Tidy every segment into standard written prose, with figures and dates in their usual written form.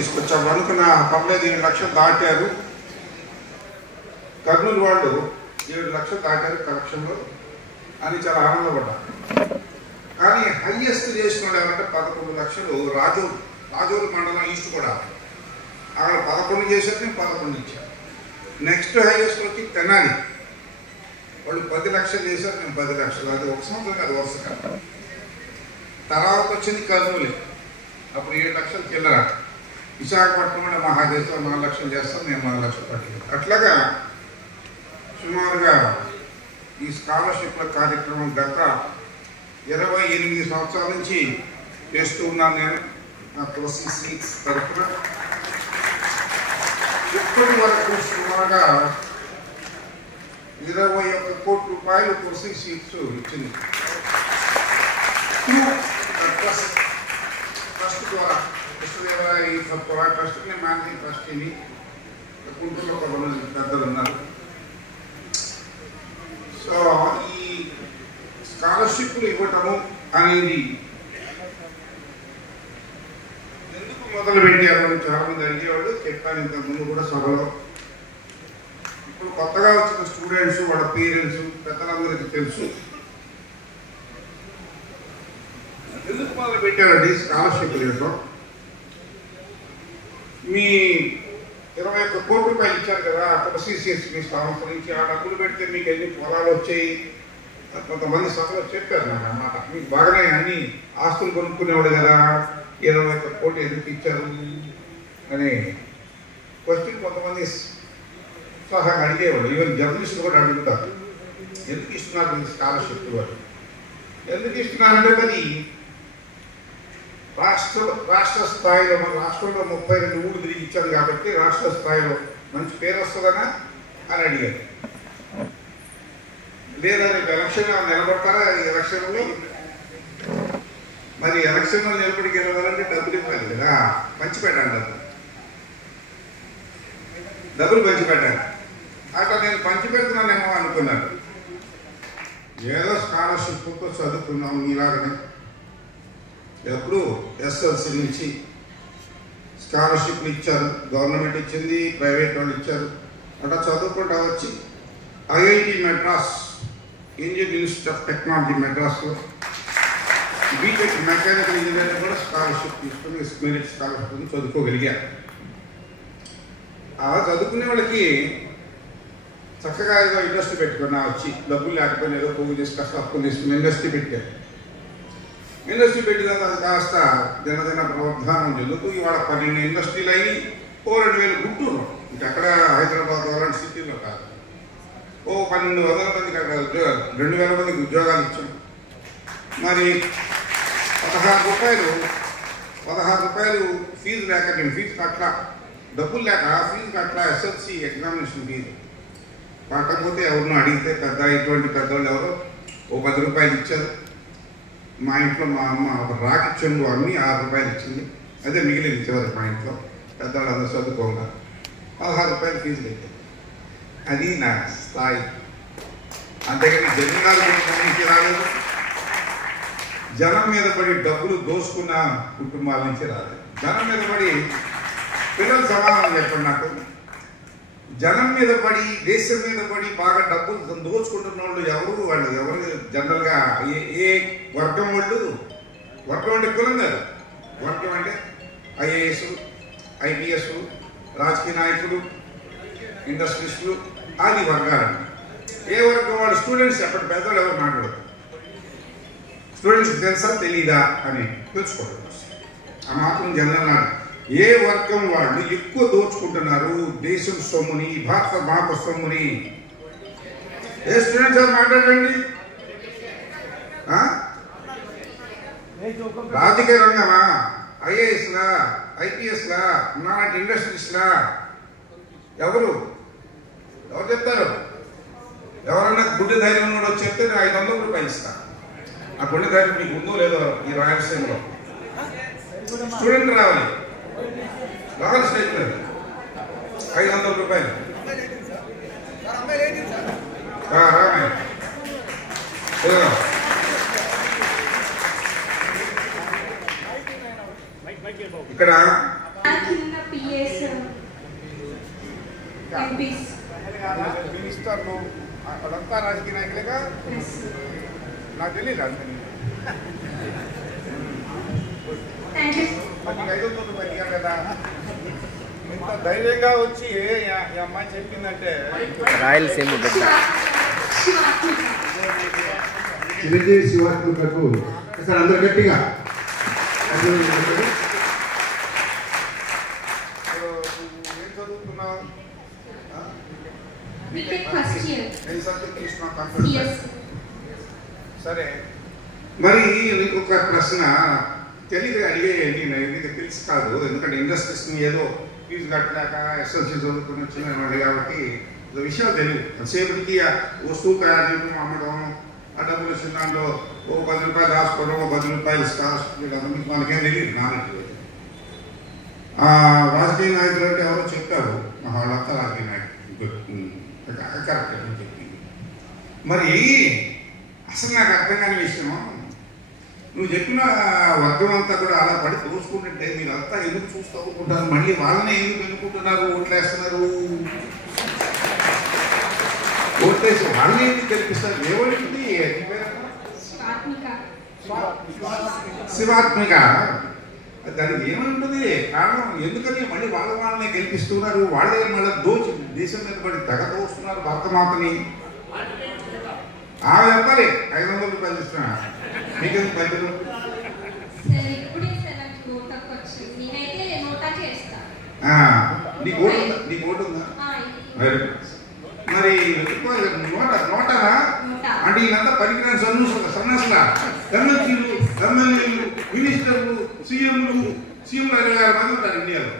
తీసుకొచ్చాము. అనుకున్న పర్లేదు 7 లక్షలు దాటారు, కర్నూలు వాళ్ళు 7 లక్షలు దాటారు కలెక్షన్లో అని చాలా ఆనందపడ్డారు. కానీ హైయెస్ట్ చేసిన వాళ్ళు ఎవరంటే 11 లక్షలు రాజోలు మండలం ఈస్ట్ కూడా అక్కడ 11 చేశారు, నేను 11 ఇచ్చాను. నెక్స్ట్ హైయెస్ట్ వచ్చి తెనాలి, వాళ్ళు 10 లక్షలు చేశారు, నేను 10 లక్షలు. అది ఒక సంవత్సరం కాదు, వరుసగా. తర్వాత వచ్చింది కర్నూలు, అప్పుడు 7 లక్షలు చిల్లర. విశాఖపట్నం కూడా మహాదేశంలో 4 లక్షలు చేస్తాం, నేను 4 లక్షలు పట్టింది. అట్లాగా సుమారుగా ఈ స్కాలర్షిప్ల కార్యక్రమం గత 28 సంవత్సరాల నుంచి చేస్తూ ఉన్నాను నేను నా తులసి సీట్స్ తరఫున. ఇప్పటి వరకు సుమారుగా 21 కోట్ల రూపాయలు తులసి సీట్స్ ఇచ్చింది ట్రస్ట్ ద్వారా. కృష్ణదేవరాయ ట్రస్ట్ నేను మేనేజింగ్ ట్రస్టీని, గుంటూరులో కొంతమంది పెద్దలు ఉన్నారు. సో ఈ స్కాలర్షిప్లు ఇవ్వటము అనేది ఎందుకు మొదలు పెట్టారు అని చాలా మంది అడిగేవాళ్ళు. చెప్పాను ఇంతకుముందు కూడా సభలో. ఇప్పుడు కొత్తగా వచ్చిన స్టూడెంట్స్, వాళ్ళ పేరెంట్స్, పెద్దలందరికీ తెలుసు ఎందుకు మొదలు పెట్టారండి స్కాలర్షిప్లు ఇవ్వటం. మీ 21 కోట్ల రూపాయలు ఇచ్చారు కదా సిసిఎస్ మీ సంస్థ నుంచి, ఆ డబ్బులు పెడితే మీకు ఎన్ని పొలాలు వచ్చాయి, కొంతమంది సభలో చెప్పారు నాకు అన్నమాట. మీకు బాగానే అన్ని ఆస్తులు కొనుక్కునేవాడు కదా, 21 కోట్లు ఎందుకు ఇచ్చారు అనే క్వశ్చన్ కొంతమంది సహా అడిగేవాడు. ఈవెన్ జర్నలిస్టులు కూడా అడుగుతారు, ఎందుకు ఇస్తున్నారు స్కాలర్షిప్ వాళ్ళు, ఎందుకు ఇస్తున్నారంటే అది రాష్ట్ర స్థాయిలో మన రాష్ట్రంలో 32 ఊళ్ళు తిరిగి ఇచ్చారు కాబట్టి రాష్ట్ర స్థాయిలో మంచి పేరు వస్తుందనా అని అడిగారు. లేదా రేపు ఎలక్షన్ నిలబడతారా? ఎలక్షన్లో మరి ఎలక్షన్లో నిలబడి గెలవాలంటే డబ్బులు ఇవ్వాలి కదా, పంచిపెట్టాలి, డబ్బులు పంచిపెట్టాలి. అట్లా నేను పంచిపెడుతున్నానేమో అనుకున్నాను. ఏదో స్కాలర్షిప్తో చదువుకున్నాం ఇలాగనే. ఎప్పుడు ఎస్ఎల్సీ నుంచి స్కాలర్షిప్లు ఇచ్చారు, గవర్నమెంట్ ఇచ్చింది, ప్రైవేట్ వాళ్ళు ఇచ్చారు. అట్లా చదువుకుంటా వచ్చి IIT Madras, Indian institute of technology మెడ్రాస్లో బీటెక్ మెకానికల్ ఇంజనీరింగ్ కూడా స్కాలర్షిప్ తీసుకుని మెరిట్ స్కాలర్షిప్ చదువుకోగలిగారు. ఆ చదువుకునే వాళ్ళకి చక్కగా ఏదో ఇండస్ట్రీ పెట్టుకున్నా వచ్చి డబ్బులు లేకపోయినా ఏదో పోగు చేసి కష్ట అప్పులు తీసుకుని ఇండస్ట్రీ పెట్టారు. ఇండస్ట్రీ పెట్టిన కాస్త దినదిన ప్రోత్సాహం చెందుతూ ఇవాళ 12 ఇండస్ట్రీలు అయ్యి 2,000 గుంటూరు, ఇంకెక్కడ హైదరాబాద్ అలాంటి సిటీలో కాదు, 1,200 మందికి అక్కడ 2,000 మందికి ఉద్యోగాలు ఇచ్చాం. మరి 16 రూపాయలు ఫీజు లేక, నేను ఫీజు కట్ల, డబ్బులు లేక ఫీజు కట్ల, ఎస్ఎల్సి ఎగ్జామినేషన్ ఫీజు కట్టకపోతే ఎవరినో అడిగితే ఇటువంటి పెద్దవాళ్ళు ఎవరో 10 రూపాయలు ఇచ్చారు. మా ఇంట్లో మా అమ్మ ఒక రాకి చెంగు అమ్మి 6 రూపాయలు ఇచ్చింది. అదే మిగిలింది చివరికి మా ఇంట్లో. పెద్దవాళ్ళు అందరూ చదువుకోగా 16 రూపాయలు ఫీజు పెట్టారు. అది నా స్థాయి. అంతేకాని జగన్నాథ్ నుంచి రాలేదు, జనం మీద పడి డబ్బులు దోసుకున్న కుటుంబాల నుంచి రాలేదు. జనం మీద పడి పిల్లలు సమాధానం చెప్పండి నాకు. జనం మీద పడి, దేశం మీద పడి బాగా డబ్బులు దోచుకుంటున్న వాళ్ళు ఎవరు జనరల్గా ఏ వర్గం వాళ్ళు? వర్గం అంటే కులం కాదు, వర్గం అంటే ఐఏఎస్, ఐపీఎస్, రాజకీయ నాయకులు, ఇండస్ట్రీస్టులు, ఆది వర్గాలండి. ఏ వర్గం వాళ్ళు? స్టూడెంట్స్. ఎప్పటి పెద్దలు ఎవరు మాట్లాడతారు? స్టూడెంట్స్కి తెలుసా తెలీదా అని తెలుసుకోవడం. ఆ మాత్రం జనరల్ నాడు ఏ వర్గం వాళ్ళు ఎక్కువ దోచుకుంటున్నారు దేశం సొమ్ముని, భారత మాత సొమ్ముని? ఏ స్టూడెంట్స్ అని మాట్లాడండి. రాజకీయ రంగమా? ఐఏఎస్లా, ఐపీఎస్లా, నాటి ఇండస్ట్రీస్లా? ఎవరు చెప్తారు? ఎవరన్నా గుడ్డి ధైర్యం ఉన్నాడో చెప్తే 500 రూపాయలు ఇస్తా. ఆ గుడ్డి ధైర్యం మీకు ఉందో లేదో ఈ రాయలసీమలో? స్టూడెంట్ రావాలి స్టేషనరీ 500 రూపాయలు. ఇక్కడ మినిస్టర్లు వాళ్ళంతా రాజకీయ నాయకులేగా నాకు తెలియదు అంత 500 రూపాయలు ఇవ్వాలి కదా ఇంత ధైర్యంగా వచ్చి ఈ అమ్మాయి చెప్పిందంటే రాయలసీమ చిరంజీవి శివాత్మకు సార్ అందరు గట్టిగా ఏం చదువుతున్నావు సరే మరి ఇంకొక ప్రశ్న తెలియదు అడిగేయండి నేను తెలుసు కాదు ఎందుకంటే ఇండస్ట్రీస్ ఏదో ఫీజు కట్టలేక ఎస్ఎల్సీ చదువుకుని వచ్చిన కాబట్టి విషయాలు తెలియదు సేపటికి వస్తువు తయారు చేయడం అమ్మడం ఆ డబ్బులు వచ్చిన దాంట్లో ఓ 10 రూపాయలు రాసుకోవడం ఓ 10 రూపాయలు స్కాలర్షిప్ మనకేం తెలియదు నాన్నకి రాజకీయ నాయకులు అంటే ఎవరో చెప్పారు మా వాళ్ళంతా రాజకీయ నాయకులు కరెక్ట్ అని చెప్పింది మరి అసలు నాకు అర్థం కాని విషయం నువ్వు చెప్పిన వర్గం అంతా కూడా అలా పడి తోసుకుంటుంటే మీరంతా ఎందుకు చూసుకోకుంటారు మళ్ళీ వాళ్ళనే ఎందుకు ఎన్నుకుంటున్నారు ఓట్లేస్తున్నారు ఓట్లేసి వాళ్ళని ఎందుకు గెలిపిస్తారు ఏమంటుంది శివాత్మిక దానికి ఏమంటుంది కారణం ఎందుకని మళ్ళీ వాళ్ళని గెలిపిస్తున్నారు వాళ్ళే మళ్ళీ దోచి దేశం మీద పడి తగదోస్తున్నారు భర్తమాతని చెప్పాలి 500 రూపాయలు ఇస్తున్నా మీకెందుకు పెద్దలు నీకు ఓటు ఉందా మరి నోటారా అంటే ఈయనంతా పనికిరాని సన్నాసులా ఎమ్మెల్సీలు ఎమ్మెల్యేలు మినిస్టర్లు సీఎంలు 26 మంది ఉంటారు ఇండియాలో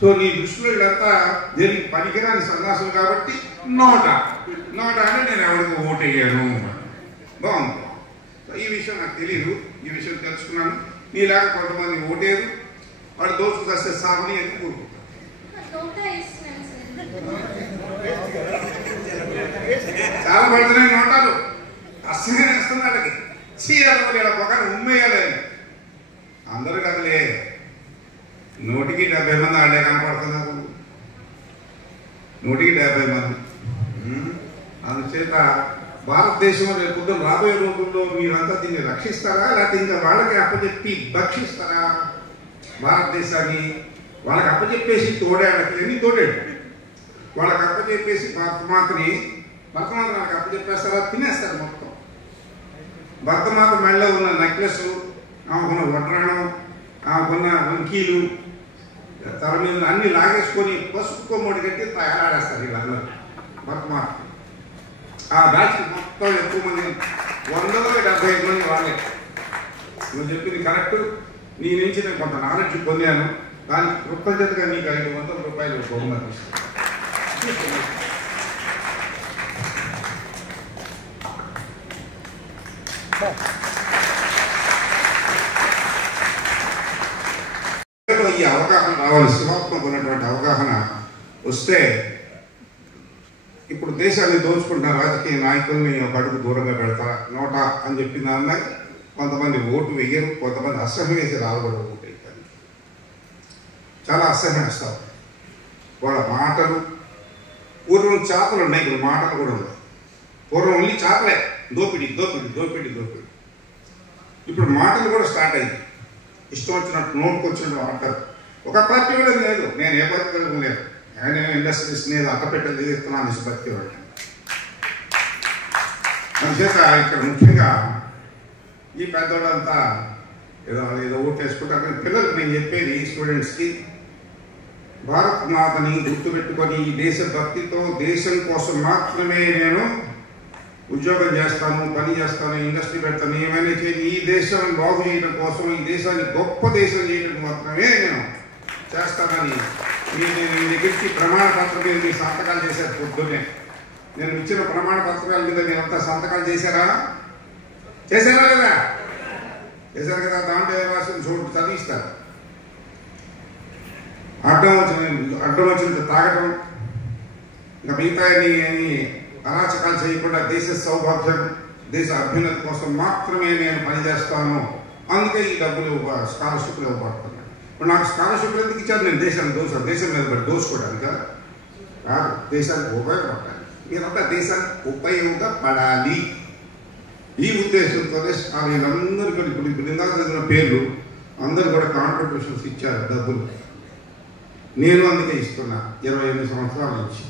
సో నీ దృష్టిలో వీళ్ళంతా దేనికి పనికిరాని సన్నాసులు కాబట్టి నోట అంటే నేను ఎవరికి ఓటయ్యాను బాగుంది ఈ విషయం నాకు తెలియదు ఈ విషయం తెలుసుకున్నాను నీలాగా కొంతమంది ఓటేరు వాడు దోచుకు వస్తే సాగుని ఎందుకు కోరుకుంటారు చాలా పడుతున్నాయి నోటాలు అస్సలే వేస్తుంది వాళ్ళకి చీరాలి ఇలా పొగను ఉమ్మేయాలని అందరూ కదలే నూటికి 70 మంది ఆడే కనపడుతున్నారు 170 మంది అందుచేత భారతదేశంలో రేపు రాబోయే రోజుల్లో మీరంతా దీన్ని రక్షిస్తారా లేకపోతే ఇంకా వాళ్ళకి అప్పచెప్పి భక్షిస్తారా భారతదేశాన్ని వాళ్ళకి అప్పచెప్పేసి తోడేళ్ళకి తోడాడు వాళ్ళకి అప్పచెప్పేసి భర్తమాతని వాళ్ళకి అప్పచెప్పేస్తారా తినేస్తారు మొత్తం భర్తమాత మెళ్ళ ఉన్న నెక్లెస్లు ఆమెకున్న వడ్రాణం ఆమెకున్న వంకీలు తల మీద అన్ని లాగేసుకొని పసుపు కొమ్మడి కట్టి తయారాడేస్తారు వీళ్ళందరూ భర్తమాత ఆ బ్యాచ్ మొత్తం ఎక్కువ మంది 175 మంది వాళ్ళే నువ్వు చెప్పింది కరెక్ట్ నీ నుంచి నేను కొంత నాలెడ్జ్ పొందాను దానికి కృతజ్ఞతగా నీకు 500 రూపాయలు బహుమతి ఈ అవగాహన రావాలి శివాత్మకు ఉన్నటువంటి అవగాహన వస్తే ఇప్పుడు దేశాన్ని దోచుకుంటున్న రాజకీయ నాయకుల్ని ఒక అడుగు దూరంగా పెడతారా నోట అని చెప్పిన అమ్మాయి కొంతమంది ఓటు వేయరు కొంతమంది అసహ్యం వేసి రాలబడి ఓటు అవుతారు చాలా అసహ్యం వేస్తారు వాళ్ళ మాటలు పూర్వం చేతలు ఉన్నాయి ఇప్పుడు మాటలు కూడా ఉన్నాయి పూర్వం ఓన్లీ చేతలే దోపిడి దోపిడి దోపిడి దోపిడి ఇప్పుడు మాటలు కూడా స్టార్ట్ అయింది ఇష్టం వచ్చినట్టు నోటుకు వచ్చినట్టు మాట్లాడు ఒక పార్టీ కూడా లేదు నేను ఏ పార్టీ కూడా లేదు నేను ఇండస్ట్రీస్ నేను అట్టపెట్టలు తీస్తున్నాను బతికి వెళ్ళాను అందుచేత ఇక్కడ ముఖ్యంగా ఈ పెద్దవాళ్ళంతా ఏదో ఓటు వేసుకుంటారు కానీ పిల్లలకు నేను చెప్పేది స్టూడెంట్స్కి భారత్ మాతని గుర్తుపెట్టుకొని ఈ దేశ భక్తితో దేశం కోసం మాత్రమే నేను ఉద్యోగం చేస్తాను పని చేస్తాను ఇండస్ట్రీ పెడతాను ఏమైనా చేసి ఈ దేశం బాగు చేయడం కోసం ఈ దేశాన్ని గొప్ప దేశం చేయడం మాత్రమే నేను చేస్తానని మీరు మీ దగ్గరికి ప్రమాణ పత్రం మీద మీరు సంతకాలు చేశారు పొద్దున్నే నేను ఇచ్చిన ప్రమాణ పత్రాల మీద మీరంతా సంతకాలు చేశారా లేదా చేశారు కదా దాంట్లో రాసిన చోటు చదివిస్తారు అడ్డం వచ్చిన తాగటం ఇంకా మిగతా అరాచకాలు చేయకుండా దేశ సౌభాగ్యం దేశ అభ్యున్నతి కోసం మాత్రమే నేను పనిచేస్తాను అందుకే ఈ డబ్బులు స్కాలర్షిప్లు ఇవ్వబడుతున్నాయి ఇప్పుడు నాకు స్కాలర్షిప్లు ఎందుకు ఇచ్చారు? నేను దేశాన్ని దేశం మీద పడి దోచుకోవడానికి కాదు, దేశానికి ఉపయోగపడాలి. మీరంతా దేశానికి ఉపయోగపడాలి ఈ ఉద్దేశంతోనే వీళ్ళందరూ కూడా ఇప్పుడు ఇందాక చదివిన పేర్లు అందరూ కూడా కాంట్రిబ్యూషన్స్ ఇచ్చారు డబ్బులు. నేను అందుకే ఇస్తున్నా 28 సంవత్సరాల నుంచి.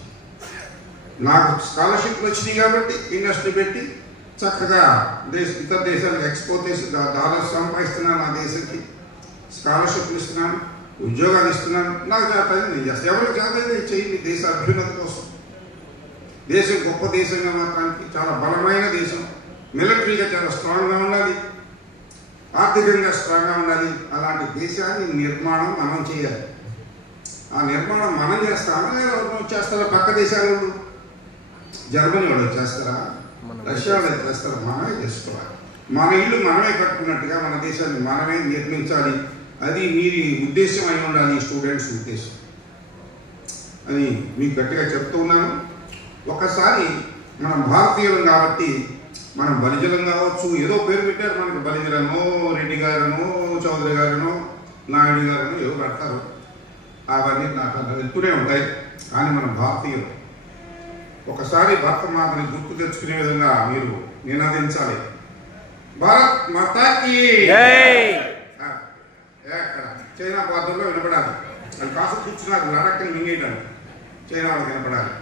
నాకు స్కాలర్షిప్లు వచ్చినాయి కాబట్టి ఇండస్ట్రీ పెట్టి చక్కగా ఇతర దేశాలకు ఎక్స్పోర్ట్ చేసి డాలర్స్ సంపాదిస్తున్నాను. నా దేశానికి స్కాలర్షిప్లు ఇస్తున్నాను, ఉద్యోగాలు ఇస్తున్నాను. నాకు చేత నేను చేస్తాను. ఎవరికి చేత చేయండి దేశ అభ్యున్నతి కోసం. దేశం గొప్ప దేశంగా మాత్రానికి చాలా బలమైన దేశం, మిలిటరీగా చాలా స్ట్రాంగ్గా ఉండాలి, ఆర్థికంగా స్ట్రాంగ్గా ఉండాలి. అలాంటి దేశాన్ని నిర్మాణం మనం చేయాలి. ఆ నిర్మాణం మనం చేస్తామా లేదా ఎవరు చేస్తారా? పక్క దేశాలు జర్మనీ వాళ్ళు చేస్తారా, రష్యా వాళ్ళు చేస్తారా? మనమే చేసుకోవాలి. మన ఇల్లు మనమే కట్టుకున్నట్టుగా మన దేశాన్ని మనమే నిర్మించాలి. అది మీరు ఉద్దేశం అయి ఉండాలి, స్టూడెంట్స్ ఉద్దేశం అని మీకు గట్టిగా చెప్తూ ఉన్నాను. ఒకసారి మనం భారతీయులం కాబట్టి మనం బలిజలం కావచ్చు, ఏదో పేరు పెట్టారు మనకి, బలిజలనో రెడ్డి గారనో చౌదరి గారనో నాయుడు గారనో ఏదో పెడతారు. అవన్నీ నాకు వెళ్తూనే ఉంటాయి. కానీ మనం భారతీయులు. ఒకసారి భర్త మాతని గుర్తు తెచ్చుకునే విధంగా మీరు నినాదించాలి, భారత్ మాతాకి. ఎక్కడ చైనా బార్డర్లో వినపడాలి. వాళ్ళు కాసు కూర్చున్నారు లడక్కని మింగేయడానికి, చైనా వాళ్ళకి వినపడాలి,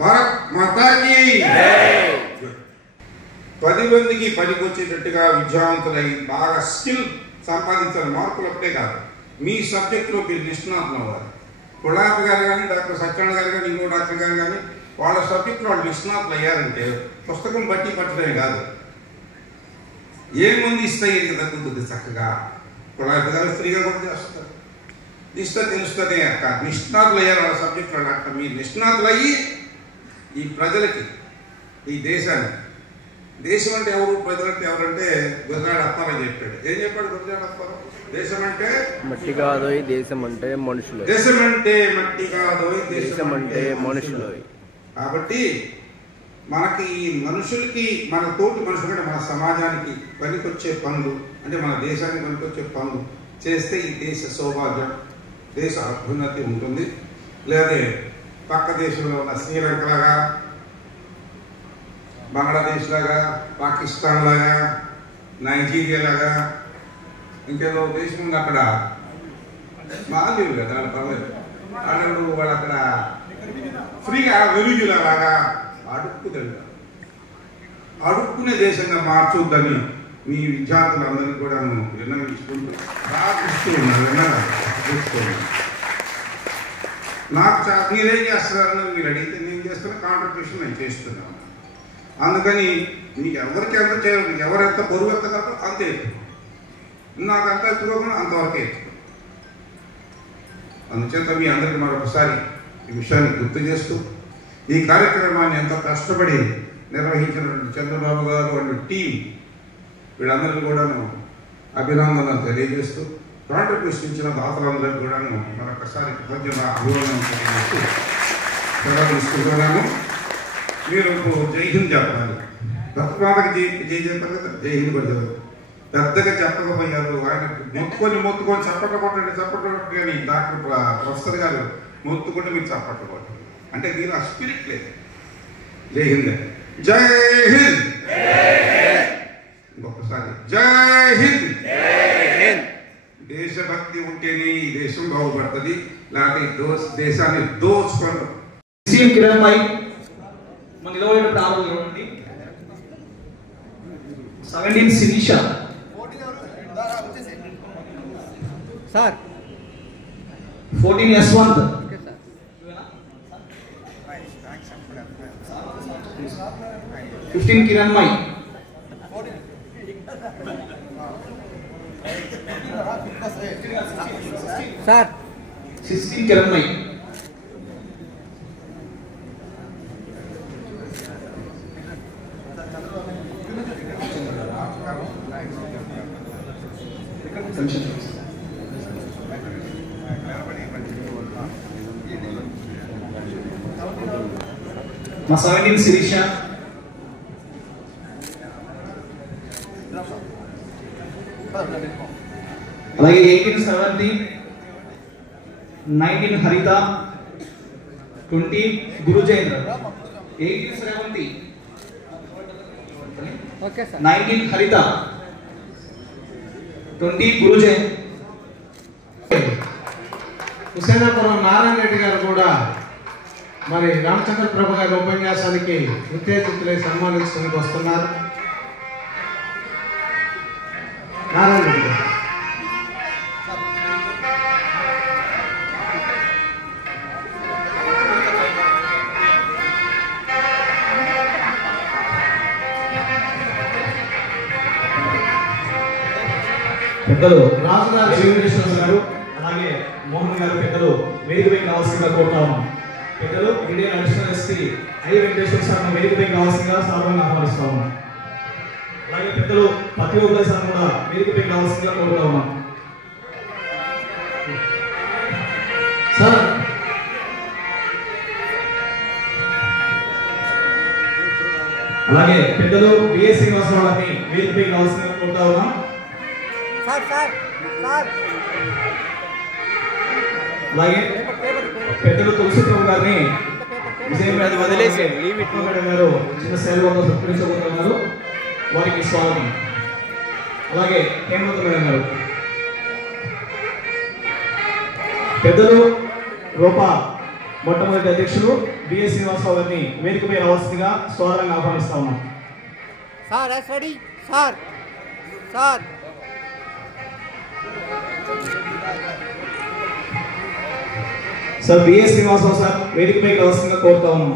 భారత్ మాతాకి. 10 మందికి పనికొచ్చేటట్టుగా విద్యావంతులై బాగా స్కిల్ సంపాదించాలి. మార్కులు ఒకటే కాదు, మీ సబ్జెక్టులో మీరు నిష్ణాతులు అవ్వాలి. కుళాప్ గారు కానీ డాక్టర్ సత్యనారాయణ గారు కానీ ఇంకో డాక్టర్ గారు కానీ వాళ్ళ సబ్జెక్టులో వాళ్ళు నిష్ణాతులు అయ్యారంటే పుస్తకం బట్టి పట్టడమే కాదు, ఏముంది ఇస్తాయి తగ్గుతుంది చక్కగా. కుళాప్ గారు ఫ్రీగా కూడా చేస్తారు, ఇస్తే తెలుస్తుంది అక్క. నిష్ణాతులు అయ్యారు వాళ్ళ సబ్జెక్టులో డాక్టర్. మీరు నిష్ణాతులు అయ్యి ఈ ప్రజలకి, ఈ దేశానికి, దేశం అంటే ఎవరు, ప్రజలంటే ఎవరంటే గుజరాత్ అప్పారావు చెప్పాడు. ఏం చెప్పాడు గుజరాత్ అప్పారావు? దేశం అంటే మట్టి కాదోయ్, దేశం అంటే మనుషులు. దేశం అంటే మట్టి కాదోయ్, దేశం అంటే మనుషులు. కాబట్టి మనకి ఈ మనుషులకి, మన తోటి మనుషులు అంటే మన సమాజానికి పనికొచ్చే పనులు, అంటే మన దేశానికి పనికొచ్చే పనులు చేస్తే ఈ దేశ సౌభాగ్యం, దేశ అభ్యున్నతి ఉంటుంది. లేదా పక్క దేశంలో ఉన్న శ్రీలంక లాగా, బంగ్లాదేశ్ లాగా, పాకిస్తాన్ లాగా, నైజీరియా లాగా, ఇంకేదో దేశం ఉంది అక్కడ, మాల్దీవులు కదా వాళ్ళు పర్లేదు, వాళ్ళు అక్కడ ఫ్రీగా వెలుగులా లాగా అడుక్కునే దేశంగా మార్చొద్దని మీ విద్యార్థులందరినీ కూడా విన్నవించుకుంటూ ప్రార్థిస్తూ ఉన్నారు. నాకు మీరేం చేస్తున్నారని మీరు అడిగితే నేను చేస్తున్న కాంట్రిబ్యూషన్ నేను చేస్తున్నాను. అందుకని మీకు ఎవరికి ఎంత చేయాలి, ఎవరెంత బరువు ఎత్తగలరో అంతే, నాకు అంత ఎత్తుకోకుండా అంతవరకే ఎత్తుకో. అందుచేత మీ అందరికీ మరొకసారి ఈ విషయాన్ని గుర్తు చేస్తూ, ఈ కార్యక్రమాన్ని ఎంతో కష్టపడి నిర్వహించినటువంటి చంద్రబాబు గారు వంటి టీం వీళ్ళందరికీ కూడాను అభినందనలు తెలియజేస్తూ, కాంట్రిబ్యూషన్ ఇచ్చిన దాతలందరికీ కూడాను మరొకసారి కృతజ్ఞత అభినందనలు తెలియజేస్తూ సెలవు తీసుకుంటున్నాను. మీరు జై హింద్ చెప్పాలి, భక్తమాతకి జై చెప్పాలి కదా, జై హింద్ కూడా చదువు. పెద్దగా చెప్పకపోయారు, ఆయన మొత్తుకొని చప్పట్లు కానీ డాక్టర్ ప్రొఫెసర్ గారు మొత్తుకుంటే మీరు చప్పట్లు అంటే దీని ఆ స్పిరిట్ లేదు. జై హింద్, జై హింద్, ఇంకొకసారి జై హింద్. దేశభక్తి ఉంటేనే ఈ దేశం బాగుపడుతుంది, లేకపోతే దేశాన్ని దోచుకోరు. కిరణ్ భాయ్ మన నిలబడే ప్రారంభం ఏమండి 17 శిరీష సార్, 14 యశ్వంత్, 15 కిరణ్ భాయ్, 16 కిరణ్ భాయ్, 17 శిరీష, అలాగే 18 Sravanthi, 19 Harita, 20 Gurujendra, 18 Sravanti, okay sir 19 Harita, 20 Gurujendra. Husenapuram Narayana Reddy గారు కూడా మరి రామచంద్ర ప్రభు గారి ఉపన్యాసానికి ఉత్తేజితులై సన్మానించడానికి వస్తున్నారు. నారాయణ రెడ్డి గారు. పెద్దలు రాజుగారు వెంకటేశ్వర గారు అలాగే మోహన్ గారు పెద్దలు వేదికపై కావాల్సిందిగా కోరుతా ఉన్నాం. పెద్దలు Indian additional SP I Venkateswara sir వేదికపై కావాల్సిందిగా సాధారణ ఆహ్వానిస్తా ఉన్నాం. అలాగే పెద్దలు పతిగోపాల్ సార్ కూడా వేదికపై కావాల్సిందిగా కోరుతా ఉన్నాం. సార్ అలాగే పెద్దలు బిఎస్ శ్రీనివాసరావు గారిని వేదికపై కావాల్సిందిగా కోరుతా ఉన్నాం. సార్ సార్ సార్ అలాగే పెద్దలు తులసిప్రభు గారిని అది వదిలేసి leave it. గారు చిన్న సేవలో సత్కరించబోతున్నారు. వారికి స్వాగతం. అలాగే హేమంత్ మేడం గారు, పెద్దలు రూపా మొట్టమొదటి అధ్యక్షులు బిఎస్ శ్రీనివాసరావు గారిని వేదికపై రావాల్సిందిగా స్వాగతంగా ఆహ్వానిస్తా ఉన్నాం. Sir yes ready sir sir sir BS Srinivasarao sir వేదికపై రావాల్సిందిగా కోరుతా ఉన్నాం.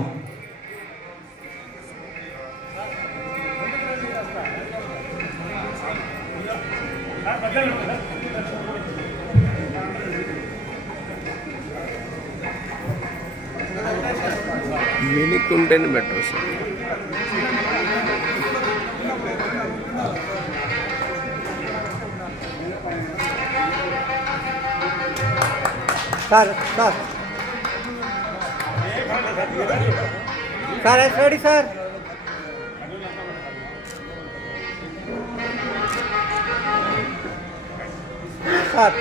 మినిక్ ఉంటేనే better sir. Sir sir sir yes ready sir sir